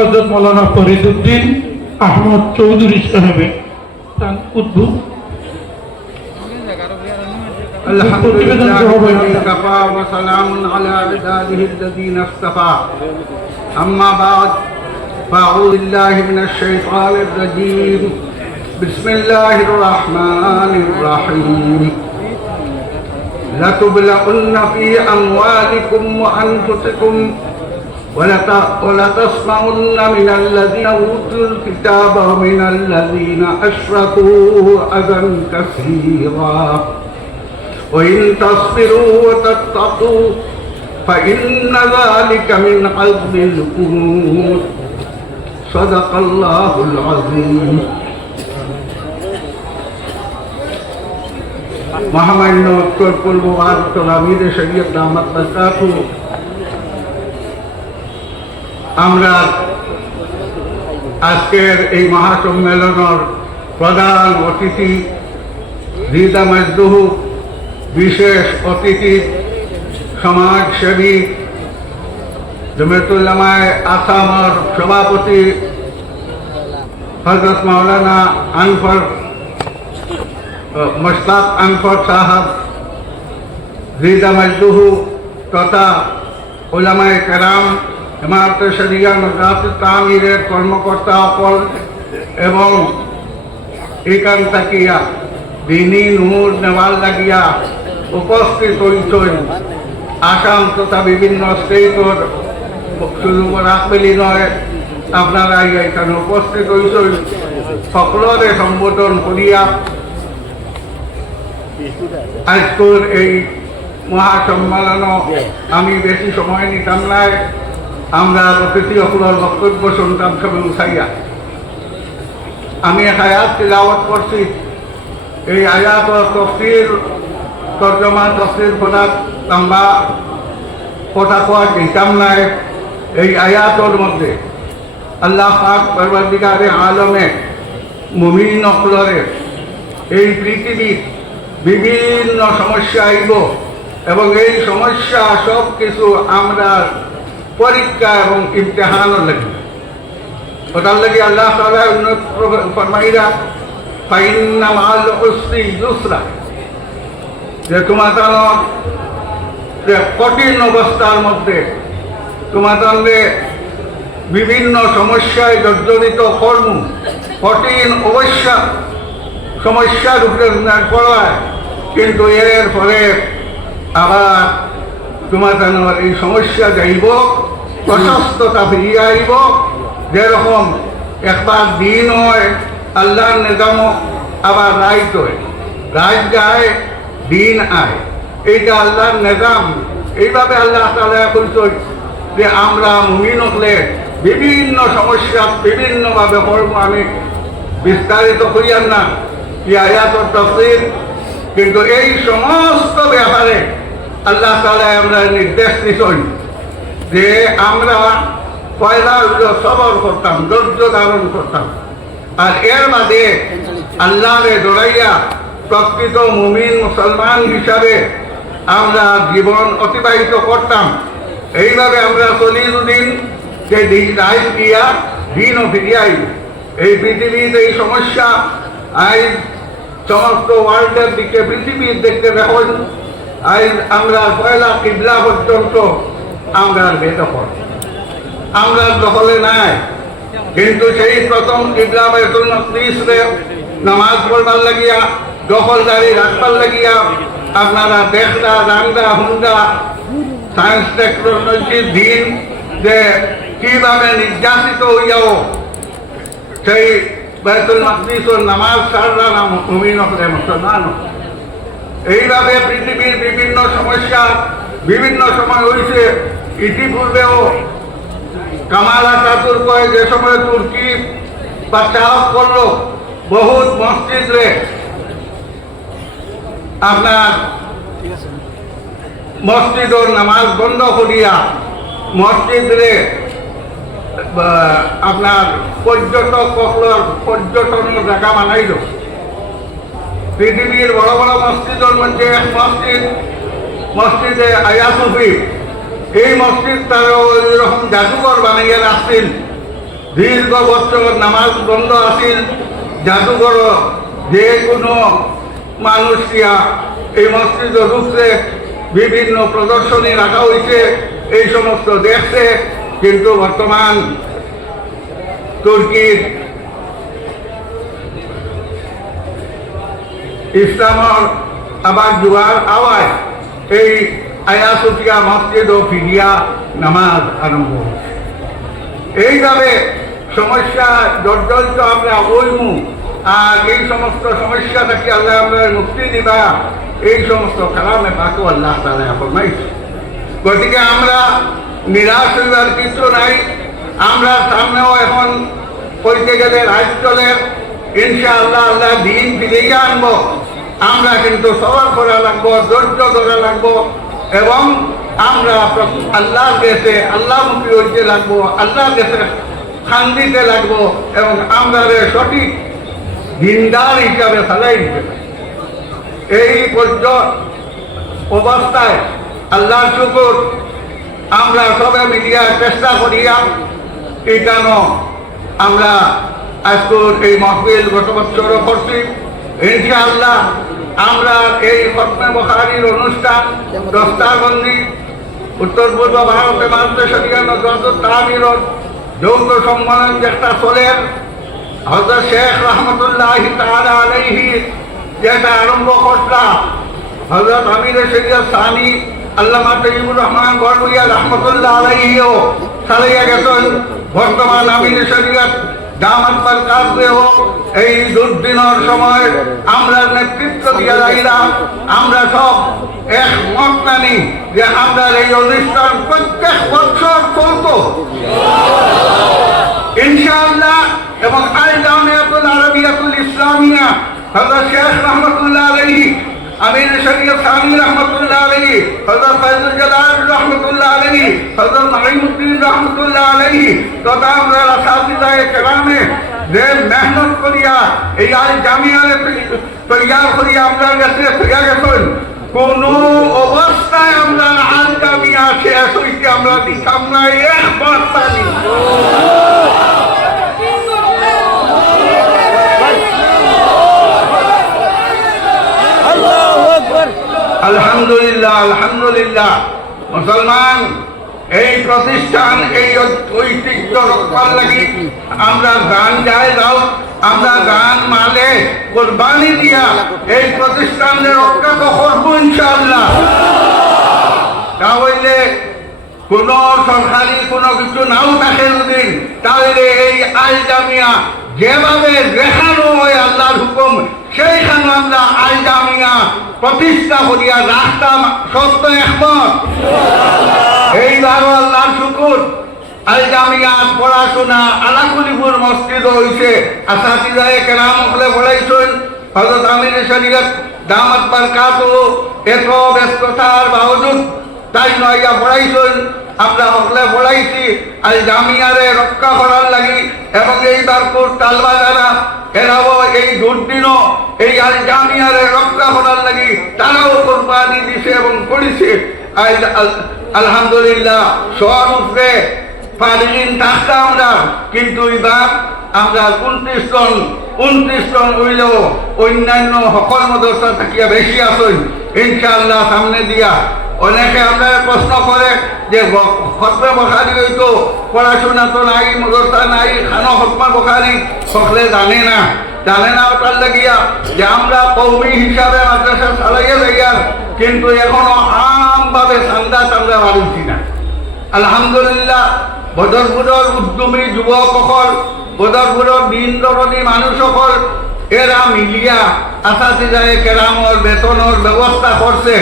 হযরত মাওলানা ফরিদউদ্দিন আহমদ চৌধুরী সাহেবের তার উদ্ভূত আলহামদুলিল্লাহ ওয়া সালামুন আলা ইবাদিহি আল্লাযীনা ইসতাফা আম্মা বা'দ ফাআউযু বিল্লাহি মিনাশ শাইতানির রাজীম বিসমিল্লাহির রাহমানির রাহিম লাতুবলাউন্না ফী আমওয়ালিকুম ওয়া আনফুসিকুম ولتسمعن من الذين أوتوا الكتاب ومن الذين أشركوا أذى كثيرا وإن تصبروا وتتقوا فإن ذلك من عزم الأمور صدق الله العظيم মহামান্য উত্তর পূর্ব ভারতের আমির শরীয়ত দামাত বরকাতুহু আমরা আজকের এই মহাসম্মেলনের প্রধান অতিথি রিদা মাজদুহু বিশেষ অতিথি সমাজসেবী জমিয়তুল উলামায়ে আসামের সভাপতি হযরত মাওলানা আনফর মুশতাক আনফর সাহেব রিদা মাজদুহু তথা উলামায়ে কেরাম ইমারতে শরিয়া মাদ্রাসা তামিরের কর্মকর্তা অকল এবং এখান থাকিয়া দিনী নূর নেওয়ার লাগিয়া উপস্থিত হইছেন আসাম তথা বিভিন্ন স্টেটর শুধু রাখবেলি নয় আপনারা এখানে উপস্থিত হইছেন সকলরে সম্বোধন করিয়া আজকের এই মহাসম্মেলন আমি বেশি সময় নিতাম নাই আমরা অতিথি সকলের বক্তব্য শুনতাম সবে উঠাইয়া আমি এক আয়াত তিলাওয়াত করছি এই আয়াতর তফসির তর্জমা তফসির পড়াত আমরা কথা কোয়া দিতাম নাই এই আয়াতর মধ্যে আল্লাহ পাক পরবর্তীকারে আলমে মুমিন সকলরে এই পৃথিবীর বিভিন্ন সমস্যা আইব এবং এই সমস্যা সব কিছু আমরা পরীক্ষা এবং ইমতিহানের লাগবে ওটার লাগে আল্লাহ তাআলা উন্নত ফরমাইরা ফাইন্না মাআল উসরি ইউসরা যে তোমাদের কঠিন অবস্থার মধ্যে তোমাদের বিভিন্ন সমস্যায় জর্জরিত কর্ম কঠিন অবশ্যা সমস্যার উপরে পড়ায় কিন্তু এর ফলে আবার তোমাদের এই সমস্যা যাইব প্রশস্ততা ফিরিয়ে আইব যেরকম একবার দিন হয় আল্লাহর নিজাম আবার রাইত হয় রাইত যায় দিন আয় এইটা আল্লাহর নিজাম এইভাবে আল্লাহ তাআলা বলছেন যে আমরা মুমিন হলে বিভিন্ন সমস্যা বিভিন্নভাবে করব আমি বিস্তারিত করিয়ার না এই আয়াতের তাফসীর কিন্তু এই সমস্ত ব্যাপারে আল্লাহ তাআলা আমরা নির্দেশ দিচ্ছেন যে আমরা পয়লা সবর করতাম ধৈর্য ধারণ করতাম আর এর বাদে আল্লাহরে ডরাইয়া প্রকৃত মুমিন মুসলমান হিসাবে আমরা জীবন অতিবাহিত করতাম এইভাবে আমরা চল্লিশ যে রাইট দিয়া দিনও ফিরিয়াই এই পৃথিবীর এই সমস্যা আজ সমস্ত ওয়ার্ল্ডের দিকে পৃথিবীর দেখতে দেখুন আজ আমরা পয়লা কিবলা পর্যন্ত আমরা বেদখল আমরা দখলে নাই কিন্তু সেই প্রথম কিবলা বাইতুল মাকদিসে নামাজ পড়বার লাগিয়া দখলদারি রাখবার লাগিয়া আপনারা দেখরা রান্দা হুন্দা সায়েন্স টেকনোলজির দিন যে কিভাবে নির্যাতিত হইয়াও সেই বাইতুল মাকদিসের নামাজ ছাড়রা না মুমিন হলে মুসলমান এইভাবে পৃথিবীর বিভিন্ন সমস্যা বিভিন্ন সময় হয়েছে ইতিপূর্বেও কামাল আতাতুর্ক যে সময় তুর্কি বা চালক করলো বহুত মসজিদে আপনার মসজিদর নামাজ বন্ধ করিয়া মসজিদে আপনার পর্যটনের জায়গা বানাইল পৃথিবীর বড় বড় মসজিদের মধ্যে এক মসজিদে আয়া সুফি এই মসজিদ তারা এরকম জাদুঘর বানাইয়া রাখছেন দীর্ঘ বছর নামাজ বন্ধ আছিল, জাদুঘর যে কোনো মানুষিয়া এই মসজিদ ঢুকছে, বিভিন্ন প্রদর্শনী রাখা হয়েছে, এই সমস্ত দেখছে। কিন্তু বর্তমান তুর্কির ইসলামর আবার জুয়ার আওয়ায় এই আয়া সোফিয়া মসজিদ ও ফিরিয়া নামাজ আরম্ভ হচ্ছে। এইভাবে সমস্যা জর্জরিত আমরা হইমু, আর এই সমস্ত সমস্যা থেকে আল্লাহ আমরা মুক্তি দিবা, এই সমস্ত কালামে পাকও আল্লাহ তাআলা ফরমাইছে। গতিকে আমরা নিরাশ হইবার কিছু নাই। আমরা সামনেও এখন কইতে গেলে রাজ্যলের ইনশাআল্লাহ আল্লাহ দিন ফিরিয়ে আনবো। আমরা কিন্তু সবার করা লাগবো, ধৈর্য ধরা লাগবো, এবং আমরা আল্লাহর দেশে আল্লাহমুখী হইতে লাগবো, আল্লাহর দেশে খান দিতে লাগবো, এবং আমরা সঠিক দিনদার হিসাবে চালাই দিতে পারি। এই অবস্থায় আল্লাহর শুকর আমরা সবে মিলিয়া চেষ্টা করিয়া কেন আমরা আজকের এই মহফিল গত বছরও করছি। ইনশাআল্লাহ আমরা এই খতমে বুখারীর অনুষ্ঠান দস্তারবন্দি উত্তর পূর্ব ভারতে মাদ্রাসা শরিয়া নজরত তামিরর যৌথ সম্মেলন যেটা চলেন, হযরত শেখ রহমতুল্লাহি তাআলা আলাইহি যেটা আরম্ভ করলা, হযরত আমির শরিয়ত সানি আল্লামা তৈয়বুর রহমান গড়বইয়া রহমতুল্লাহ আলাইহিও চালাইয়া গেছেন। বর্তমান আমির শরিয়ত দামাত বরকাতেহ এই দুর্দিনের সময় আমরা নেতৃত্ব দিয়া যাইলাম। আমরা সব একমত মানি যে আমরা এই অনুষ্ঠান প্রত্যেক বছর চলতো ইনশাআল্লাহ। এবং আল জামিয়াতুল আরবিয়াতুল ইসলামিয়া হযরত শেখ রহমতুল্লাহ আলাইহি, আমির শরিয়ত সানি রহমতুল্লাহ আলাইহি, হযরত ফায়জুল জালাল রহমতুল্লাহ আলাইহি, হযরত নাঈমুদ্দিন রহমতুল্লাহ আলাইহি তথা আমরা আসাতিজায়ে কেরামে যে মেহনত করিয়া এই আল জামিয়ারে তৈয়ার করিয়া আমরা কাছে তৈয়ার গেছেন। কোন অবস্থায় আমরা আল জামিয়া শেষ হইতে আমরা দিতাম না একবার পানি। আলহামদুলিল্লাহ, আলহামদুলিল্লাহ। মুসলমান এই প্রতিষ্ঠান এই ঐতিহ্য রক্ষার লাগি আমরা গান গায়ে যাও, আমরা গান মালে কোরবানি দিয়া এই প্রতিষ্ঠানের রক্ষা তো করবো ইনশাআল্লাহ। তা হইলে কোন সরকারি কোনো কিছু নাও থাকে যদি, তাহলে এই আল জামিয়া যেভাবে দেখানো হয় আল্লাহর হুকুম, সেইখানে আমরা আল জামিয়া প্রতিষ্ঠা করিয়া রাখতাম। সত্য একমত। এইবারও আল্লাহর শুকর আল জামিয়ার পড়াশোনা আলাকুলিপুর মসজিদ হয়েছে। আসাতিজায়ে কেরাম হলে পড়াইছেন। হযরত আমির শরিয়ত দামাত বরকাতুহু এত ব্যস্ততার বাবজুদ তাই নয়া পড়াইছেন। আমরা হকলে পড়াইছি আল জামিয়ারে রক্ষা করার লাগি, এবং এইবার তালবা যারা এরাও এই দুর্দিনও এই আল জামিয়ারে রক্ষা করার লাগি তারাও কোরবানি দিছে এবং করেছে। আলহামদুলিল্লাহ সর উপরে পারিদিন থাকতাম আমরা, কিন্তু এবার আমরা 29 জন হইলেও অন্যান্য সকল মাদ্রাসা থাকিয়া বেশি আছেন ইনশাআল্লাহ। সামনে দিয়া অনেকে আমরা প্রশ্ন করে যে খতমে বুখারী হইতো, পড়াশোনা তো নাই, মাদ্রাসা নাই, খানো খতমে বুখারী সকলে জানে না ওটার লাগিয়া যে আমরা কওমি হিসাবে মাদ্রাসা চালাইয়া যাইয়ার, কিন্তু এখনো আমভাবে চান্দা টান্দা বাড়িছি না। আলহামদুলিল্লাহ বদরপুরের উদ্যমী যুবকসকল, বদরপুরের দিন দরদী মানুষসকল এরা মিলিয়া আসাতিজায়ে কেরামর বেতনের ব্যবস্থা করছে,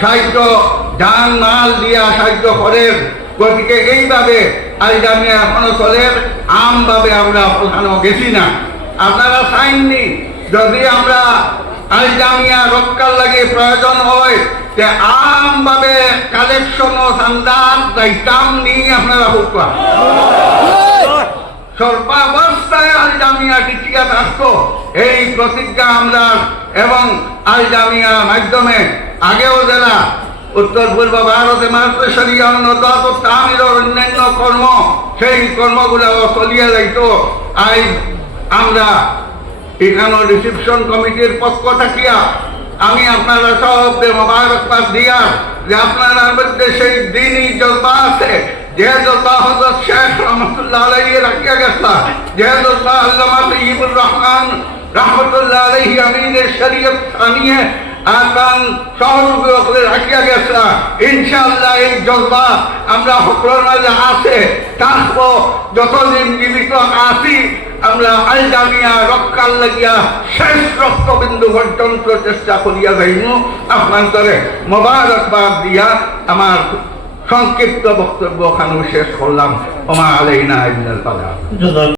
সাহায্য যান মাল দিয়া সাহায্য করেন। গতিকে এইভাবে আল জামিয়া এখনো চলে, আমভাবে আমরা ওখানে গেছি না। আপনারা চাইননি যদি আমরা আল জামিয়া রক্ষার লাগে প্রয়োজন হয় যে আমভাবে কালেকশন ও চান্দার দায়িত্ব নিয়ে আপনারা হুকা সর্বাবস্থায় আল জামিয়া টিকিয়া থাকতো, এই প্রতিজ্ঞা আমরা এবং আল জামিয়ার মাধ্যমে আগেও যারা উত্তর পূর্ব ভারতে মাত্র শরিয়া নদাত ও তামিলের অন্যান্য কর্ম সেই কর্মগুলো চলিয়ে যাইত। আজ আমরা এখানে রিসিপশন কমিটির পক্ষ থাকিয়া আমি আপনারা সবকে মোবারকবাদ দিয়া যে আপনার মধ্যে সেই দিনই জজবা আছে যে জজবা হযরত শেখ রহমতুল্লাহ আলাইহি রাখিয়া গেছে, যে জজবা আল্লামা তৈয়বুর রহমান রহমতুল্লাহ আলাইহি আমিনের শরীয়ত আনিয়ে আকান সহযোগী করে রাখিয়া গেছে। ইনশাআল্লাহ এই জজবা আমরা সকলের মাঝে আছে থাকবো, যতদিন জীবিত আছি আমরা আলজামিয়া রক্ষার লাগিয়া শেষ রক্তবিন্দু পর্যন্ত চেষ্টা করিয়া যাইব। আপনাদের মোবারকবাদ দিয়া আমার সংক্ষিপ্ত বক্তব্য খানু শেষ করলাম। ওমা আলাইনা ইল্লাল বালাগ।